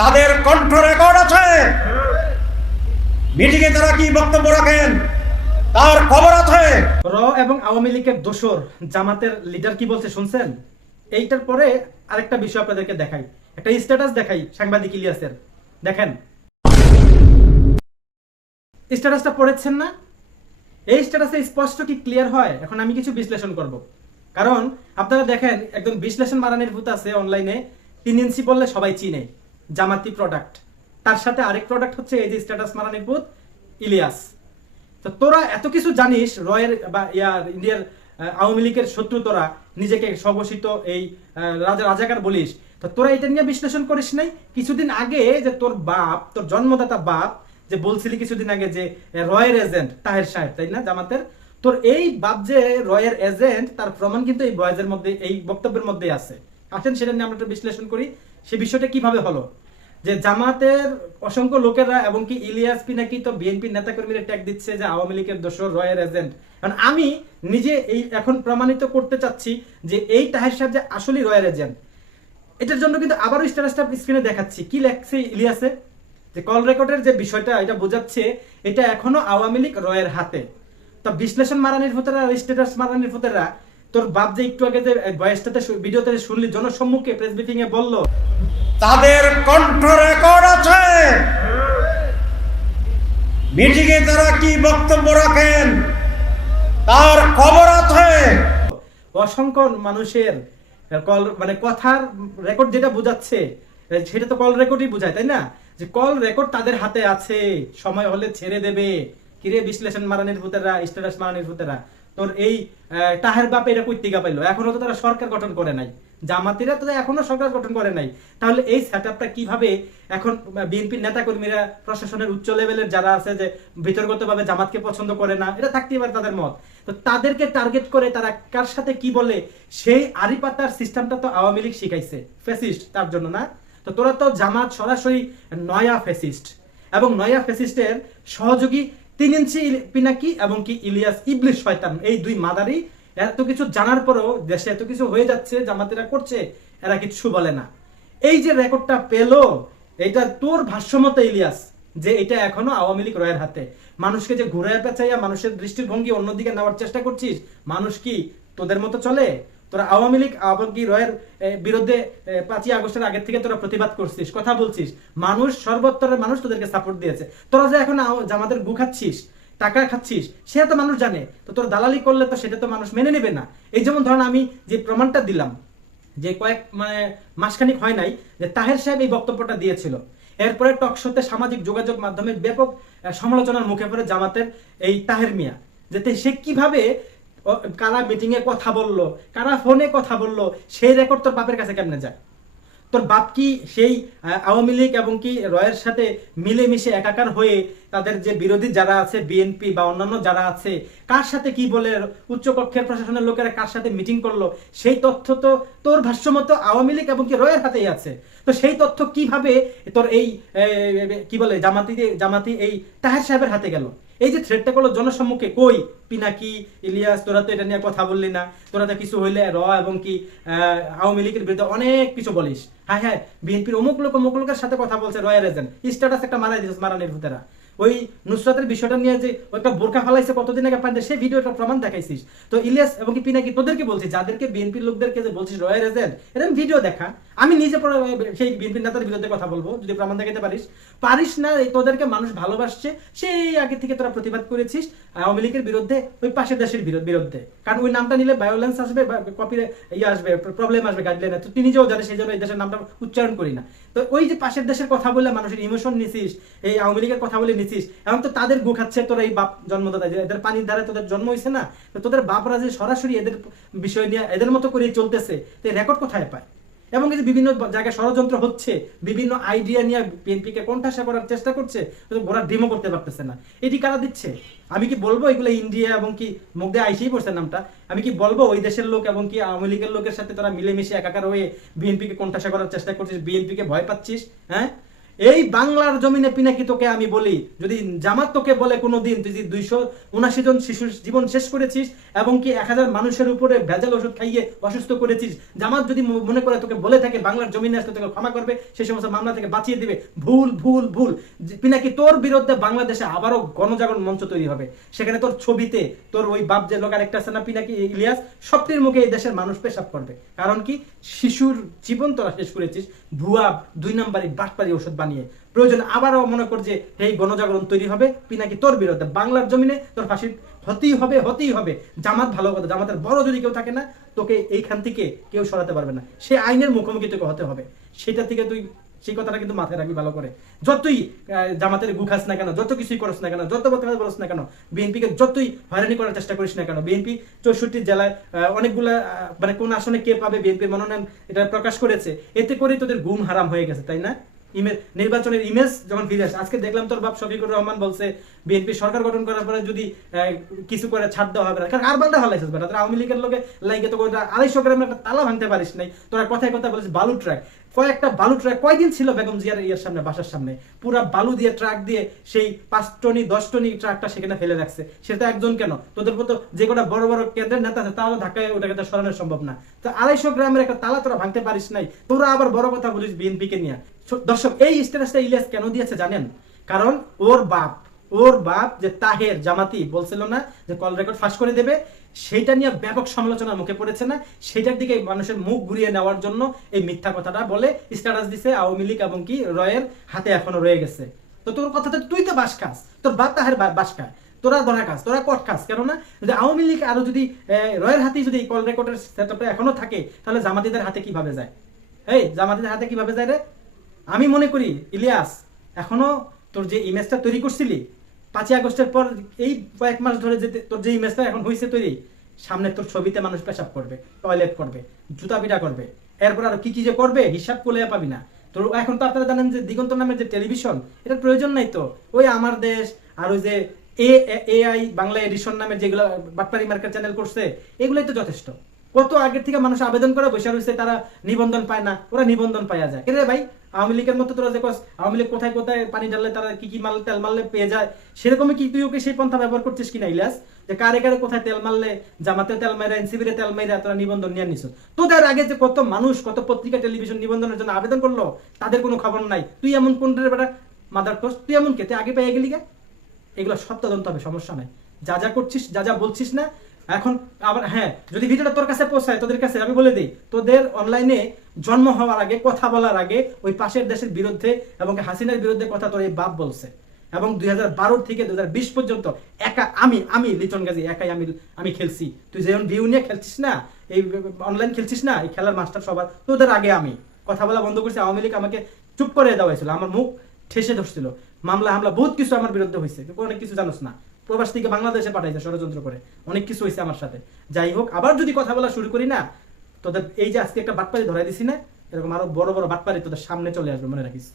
তাদের কণ্ঠ রেকর্ড আছে। মিটিংয়ে তারা কি বক্তব্য রাখেন তার খবর আছে। র এবং আওয়ামী লীগের দোসর জামাতের লিডার কি বলছে শুনছেন? এইটার পরে আরেকটা বিষয় আপনাদেরকে দেখাই, একটা স্ট্যাটাস দেখাই সাংবাদিক ইলিয়াসের। দেখেন স্ট্যাটাসটা পড়েছেন না? এই স্ট্যাটাসে স্পষ্ট কি ক্লিয়ার হয়? এখন আমি কিছু বিশ্লেষণ করব, কারণ আপনারা দেখেন একদম বিশ্লেষণ মারানির ভূত আছে অনলাইনে, 3 ইঞ্চি বললে সবাই চিনে, জামাতি প্রোডাক্ট। তার সাথে আরেক প্রোডাক্ট হচ্ছে এই যে স্ট্যাটাস মারানির ভূত ইলিয়াস। তো তোরা এত কিছু জানিস, রয়ের বা ইন্ডিয়ার আওয়ামী লীগের শত্রু, তোরা নিজেকে স্বঘোষিত এই রাজাকার বলিস, তো তোরা এটা নিয়ে বিশ্লেষণ করিস নাই? কিছুদিন আগে যে তোর বাপ, তোর জন্মদাতা বাপ যে বলছিলি কিছুদিন আগে যে রয়ের এজেন্ট তাহের সাহেব, তাই না, জামাতের, তোর এই বাপ যে রয়ের এজেন্ট, তার প্রমাণ কিন্তু এই বয়েজের মধ্যে, এই বক্তব্যের মধ্যে আছে। আসেন সেটা নিয়ে আমরা একটু বিশ্লেষণ করি, সে বিষয়টা কিভাবে হলো যে জামাতের অসংখ্য লোকেরা এবং কি ইলিয়াস পিনাকি তো বিএনপি নেতাকর্মীরা ট্যাগ দিচ্ছে যে আওয়ামী লীগের দোসর রয়ের এজেন্ট। কারণ আমি নিজে এই এখন প্রমাণিত করতে চাচ্ছি যে এই তাহের সাহেব যে আসলে রয়ের এজেন্ট। এটার জন্য কিন্তু আবারও স্ট্যাটাসটা স্ক্রিনে দেখাচ্ছি, কি লেখছে ইলিয়াসে, যে কল রেকর্ডের যে বিষয়টা এটা বোঝাচ্ছে এটা এখনো আওয়ামী লীগ রয়ের হাতে। তো বিশ্লেষণ মারানির ভূতেরা, স্ট্যাটাস মারানির ভূতেরা, তোর বাপ যে একটু আগে যে ভয়েসটাতে ভিডিওতে শুনলি জনসম্মুখে প্রেস ব্রিফিং এ বললো, তাদের কণ্ঠ রেকর্ড আছে। মিটিংয়ে তারা কি বক্তব্য রাখেন তার খবর আছে। অসংখ্য মানুষের কল, মানে কথার রেকর্ড যেটা বোঝাচ্ছে সেটা তো কল রেকর্ডই বোঝায়, তাই না? যে কল রেকর্ড তাদের হাতে আছে, সময় হলে ছেড়ে দেবে। কিরে বিশ্লেষণ মারানির ভূতেরা, স্ট্যাটাস মারানির ভূতেরা, তোর এই তাহের বাপ এটা কই থেকে পাইলো? এখনো তো তারা সরকার গঠন করে নাই, জামাতিরা তো এখনো সরকার গঠন করে নাই। তাহলে এই সেটআপটা কিভাবে এখন বিএনপির নেতা কর্মীরা, প্রশাসনের উচ্চ লেভেলের যারা আছে যে বিতর্কতভাবে জামাতকে পছন্দ করে না, এটা থাকতেই পারে তাদের মত, তো তাদেরকে টার্গেট করে তারা কার সাথে কি বলে, সেই আড়ি পাতার সিস্টেমটা তো আওয়ামী লীগ শিখাইছে, ফ্যাসিস্ট তার জন্য না? তো তোরা তো জামাত সরাসরি নয়া ফ্যাসিস্ট, এবং নয়া ফ্যাসিস্টের সহযোগী 3 ইঞ্চি পিনাকি এবং কি ইলিয়াস ইবলিশ শয়তান, এই দুই মাদারি এত কিছু জানার পরেও দেশে এত কিছু হয়ে যাচ্ছে, জামাতেরা করছে, এরা কিছু বলে না। এই যে রেকর্ডটা পেলো, এটা তোর ভাষ্যমতে ইলিয়াস, যে এটা এখনো আওয়ামী লীগ রয়ের হাতে। মানুষকে যে ঘুরে পেঁচাইয়া মানুষের দৃষ্টিভঙ্গি অন্যদিকে নেওয়ার চেষ্টা করছিস, মানুষ কি তোদের মতো চলে? তোরা আওয়ামী লীগ আওয়ামী রয়ের বিরুদ্ধে 5ই আগস্টের আগের থেকে তোরা প্রতিবাদ করছিস, কথা বলছিস, মানুষ সর্বত্তরের মানুষ তোদেরকে সাপোর্ট দিয়েছে। তোরা যে এখন জামাতের গু খাচ্ছিস, টাকা খাচ্ছিস, সেটা তো মানুষ জানে। তো তোর দালালি করলে তো সেটা তো মানুষ মেনে নেবে না। এই যেমন ধরেন আমি যে প্রমাণটা দিলাম, যে কয়েক মাসখানিক হয় নাই যে তাহের সাহেব এই বক্তব্যটা দিয়েছিল, এরপরে টকশোতে সামাজিক যোগাযোগ মাধ্যমে ব্যাপক সমালোচনার মুখে পড়ে জামাতের এই তাহের মিয়া, যাতে সে কিভাবে কারা মিটিং এ কথা বললো, কারা ফোনে কথা বললো, সেই রেকর্ড তোর বাপের কাছে কেমনে যায়? তোর বাপ কি সেই আওয়ামী লীগ এবং কি রয়ের সাথে মিলেমিশে একাকার হয়ে তাদের যে বিরোধী যারা আছে বিএনপি বা অন্যান্য যারা আছে, কার সাথে কি বলে, উচ্চকক্ষের প্রশাসনের লোকেরা কার সাথে মিটিং করলো, সেই তথ্য তো তোর ভাষ্যমতো আওয়ামী লীগ এবং কি রয়ের হাতেই আছে। তো সেই তথ্য কিভাবে তোর এই কি বলে জামাতি এই তাহের সাহেবের হাতে গেল? এই যে থ্রেডটা করলো জনসম্মুখে, কই পিনাকি ইলিয়াস, তোরা তো এটা নিয়ে কথা বললি না, তোরা তো কিছু হইলে এবং কি আওয়ামী লীগের বিরুদ্ধে অনেক কিছু বলিস। হ্যাঁ হ্যাঁ, বিএনপির অমুক লোকের সাথে কথা বলছে রয়ের এজেন্ট, স্ট্যাটাস একটা মারাই দিয়েছে মারানির ভূতেরা। ওই নুসরাতের বিষয়টা নিয়ে যে একটা বোরকা ফালাইছে কতদিন আগে পাইতে, সেই ভিডিওটা প্রমাণ দেখাইছিস। তো ইলিয়াস এবং কি পিনাকি তোদেরকে বলছি, যাদেরকে বিএনপির লোকদেরকে যে বলছিস রয়ের এজেন্ট, এরকম ভিডিও দেখা। আমি নিজে সেই বিএনপির নেতার বিরুদ্ধে কথা বলবো যদি প্রমাণ দেখাতে পারিস না। তোদেরকে মানুষ ভালোবাসছে, সেই আগে থেকে তোরা প্রতিবাদ করেছিস আওয়ামী লীগের বিরুদ্ধে, ওই পাশের দেশের বিরুদ্ধে। কারণ ওই নামটা নিলে ভায়োলেন্স আসবে, কপি আসবে, প্রবলেম আসবে গাইডলাইনে। তো তুই নিজেও জানিস, সেই জন্য এই দেশের নামটা উচ্চারণ করি না। তো ওই যে পাশের দেশের কথা বলে মানুষের ইমোশন নিছিস, এই আওয়ামী লীগের কথা বলে নিছিস, এবং তো তাদের গু খাচ্ছে তোরা এই বাপ জন্মদাতা, এদের পানির ধারে তোদের জন্ম হয়েছে না, তো তোদের বাপরা যে সরাসরি এদের বিষয় নিয়ে এদের মতো করে চলতেছে, তো রেকর্ড কোথায় পায়? এবং এই যে বিভিন্ন জায়গায় ষড়যন্ত্র হচ্ছে, বিভিন্ন আইডিয়া নিয়ে বিএনপিকে কোণঠাসা করার চেষ্টা করছে, ঘোড়া ডিমও করতে পারতেছে না। এটি কারা দিচ্ছে? আমি কি বলবো এগুলো ইন্ডিয়া এবং কি মুখ দিয়ে আইসেই পড়ছে নামটা? আমি কি বলবো ওই দেশের লোক এবং কি আওয়ামী লীগের লোকের সাথে তোরা মিলেমিশে একাকার হয়ে বিএনপিকে কোণঠাসা করার চেষ্টা করছিস, বিএনপিকে ভয় পাচ্ছিস? হ্যাঁ, এই বাংলার জমিনে পিনাকি তোকে আমি বলি, যদি জামাত তোকে বলে কোনোদিন তুই 279 জন শিশুর জীবন শেষ করেছিস এবং কি 1000 মানুষের উপরে ভেজাল ওষুধ খাইয়ে অসুস্থ করেছিস, জামাত যদি মনে করে তোকে বলে থাকে বাংলার জমিনে আসলে তোকে ক্ষমা করবে, সেই সমস্ত মামলা থেকে বাঁচিয়ে দিবে, ভুল ভুল ভুল। পিনাকি তোর বিরুদ্ধে বাংলাদেশে আবারও গণজাগরণ মঞ্চ তৈরি হবে, সেখানে তোর ছবিতে তোর ওই বাপ যে লোক আরেকটা আছে না পিনাকি ইলিয়াস, সবটির মুখে এই দেশের মানুষ পেশাব করবে। কারণ কি, শিশুর জীবন তোরা শেষ করেছিস ভুয়া 2 নাম্বারি বাটপারি ওষুধ বানিয়ে। প্রয়োজন আবারও মনে কর যে এই গণজাগরণ তৈরি হবে পিনাকি তোর বিরুদ্ধে, বাংলার জমিনে তোর ফাঁসি হতেই হবে হতেই হবে। জামাত ভালো কথা, জামাতের বড় যদি কেউ থাকে না, তোকে এইখান থেকে কেউ সরাতে পারবে না, সে আইনের মুখোমুখি তোকে হতে হবে। সেটা থেকে তুই সেই কথাটা কিন্তু মাথায় রাখবি ভালো করে। যতই জামাতের গু খাস না কেন, যত কিছুই করিস না কেন, যত কথা বলিস না কেন, বিএনপিকে যতই হয়রানি করার চেষ্টা করিস না কেন, বিএনপি 64 জেলায় অনেকগুলা মানে কোন আসনে কে পাবে বিএনপির মনোনয়ন এটা প্রকাশ করেছে, এতে করেই তোদের ঘুম হারাম হয়ে গেছে, তাই না? নির্বাচনের ইমেজ যখন ফিরে আসে, আজকে দেখলাম তোর বাপ শফিকুর রহমান বলছে বিএনপি সরকার গঠন করার পরে যদি কিছু করে ছাড় দেওয়া হবে না, কারণ আর বালটা হলাইছিস বেটা তোরা আওয়ামী লীগের লোকে লাইকে তো 250 গ্রামের একটা তালা ভাঙতে পারিস নাই, তোরা কথায় কথা বলিস বালু ট্রাক, কয়েকটা বালু ট্রাক কয়দিন ছিল বেগম জিয়ার ইয়ার সামনে, বাসার সামনে, পুরা বালু দিয়ে ট্রাক দিয়ে সেই 5 টনি 10 টনি ট্রাকটা সেখানে ফেলে রাখছে। সেটা একজন কেন, তোদের মতো যে কটা বড় বড় কেন্দ্রের নেতা আছে তাহলে ধাক্কায় ওটাকে তো সরানো সম্ভব না। তো 250 গ্রামের একটা তালা তোরা ভাঙতে পারিস নাই, তোরা আবার বড় কথা বলিস বিএনপি কে নিয়ে। দর্শক, এই স্ট্যাটাসটা ইলিয়াস কেন দিয়েছে জানেন? কারণ ওর বাপ যে তাহের জামাতি বলছিল না যে কল রেকর্ড ফাঁস করে দেবে, সেটা নিয়ে ব্যাপক সমালোচনার মুখে পড়েছে না, সেটার দিকে মানুষের মুখ ঘুরিয়ে নেওয়ার জন্য এই মিথ্যা কথাটা বলে স্ট্যাটাস দিছে। আওয়ামী লীগ এবং কি রয়ের হাতে এখনো রয়ে গেছে। তো তোর কথাতে তুই তো বাস খাস, তোর বাপ তাহের বাস খায়, তোরা ধরা খাস, তোরা কট খাস। কেননা যদি আওয়ামী লীগ আরো যদি রয়ের হাতে যদি কল রেকর্ডের সেটআপটা এখনো থাকে, তাহলে জামাতিদের হাতে কিভাবে যায়? এই জামাতিদের হাতে কিভাবে যায় রে? আমি মনে করি ইলিয়াস, এখনো তোর যে ইমেজটা তৈরি করছিলি 5 আগস্টের পর, এই কয়েক মাস ধরে যে তোর যে ইমেজটা এখন হয়েছে তৈরি, সামনে তোর ছবিতে মানুষ পেশাব করবে, টয়লেট করবে, জুতা পিটা করবে, এরপর আরো কি কি যে করবে হিসাব করলে পাবি না। তোর এখন তো আপনারা জানেন যে দিগন্ত নামের যে টেলিভিশন, এটার প্রয়োজন নাই তো। ওই আমার দেশ আর ওই যে এআই বাংলা এডিশন নামের যেগুলো বাটপারি মার্কেট চ্যানেল করছে, এগুলোই তো যথেষ্ট। কত আগের থেকে মানুষ আবেদন করে বসে রয়েছে, তারা নিবন্ধন পায় না, ওরা নিবন্ধন পাওয়া যায়। রে ভাই, আওয়ামী লীগের মতো তোরা যে আওয়ামী লীগ কোথায় কোথায় পানি ঢাললে তারা কি কি মাল তেল মারলে পেয়ে যায়, সেরকমই কি তুই ওকে সেই পন্থা ব্যবহার করছিস কিনা ইলিয়াস? যে কারে কারে কোথায় তেল মারলে, জামাতে তেল মাইরা, এনসিবিরে তেল মাইরা তোরা নিবন্ধন নিয়ে নিছ। তোদের আগে যে কত মানুষ, কত পত্রিকা টেলিভিশন নিবন্ধনের জন্য আবেদন করলো, তাদের কোনো খবর নাই। তুই এমন কোন বেটা মাদার টোস্ট, তুই এমন কে, তুই আগে পেয়ে গেলি গে? এগুলো সব তদন্ত হবে, সমস্যা নাই। যা যা করছিস, যা যা বলছিস না এখন আবার, হ্যাঁ, যদি ভিডিওটা তোর কাছে পৌঁছায়, তোদের কাছে আমি বলে দিই, তোদের অনলাইনে জন্ম হওয়ার আগে, কথা বলার আগে ওই পাশের দেশের বিরুদ্ধে এবং হাসিনার বিরুদ্ধে কথা তোর এই বাপ বলছে। এবং 2012 থেকে 2020 পর্যন্ত একা আমি লিটন গাজী একাই আমি খেলছি। তুই যেমন ভিউ নিয়ে খেলছিস না, এই অনলাইন খেলছিস না, এই খেলার মাস্টার সবার তোদের আগে আমি কথা বলা বন্ধ করছি। আওয়ামী লীগ আমাকে চুপ করে দেওয়া হয়েছিল, আমার মুখ ঠেসে ধরছিল, মামলা হামলা বহুত কিছু আমার বিরুদ্ধে হয়েছে, অনেক কিছু জানোস না। প্রবাস থেকে বাংলাদেশে পাঠাইছে ষড়যন্ত্র করে, অনেক কিছু হয়েছে আমার সাথে। যাই হোক, আবার যদি কথা বলা শুরু করি না, তোদের এই যে আজকে একটা বাটপারি ধরাই দিছি না, এরকম আরো বড় বড় বাটপারি তোদের সামনে চলে আসবে, মনে রাখিস।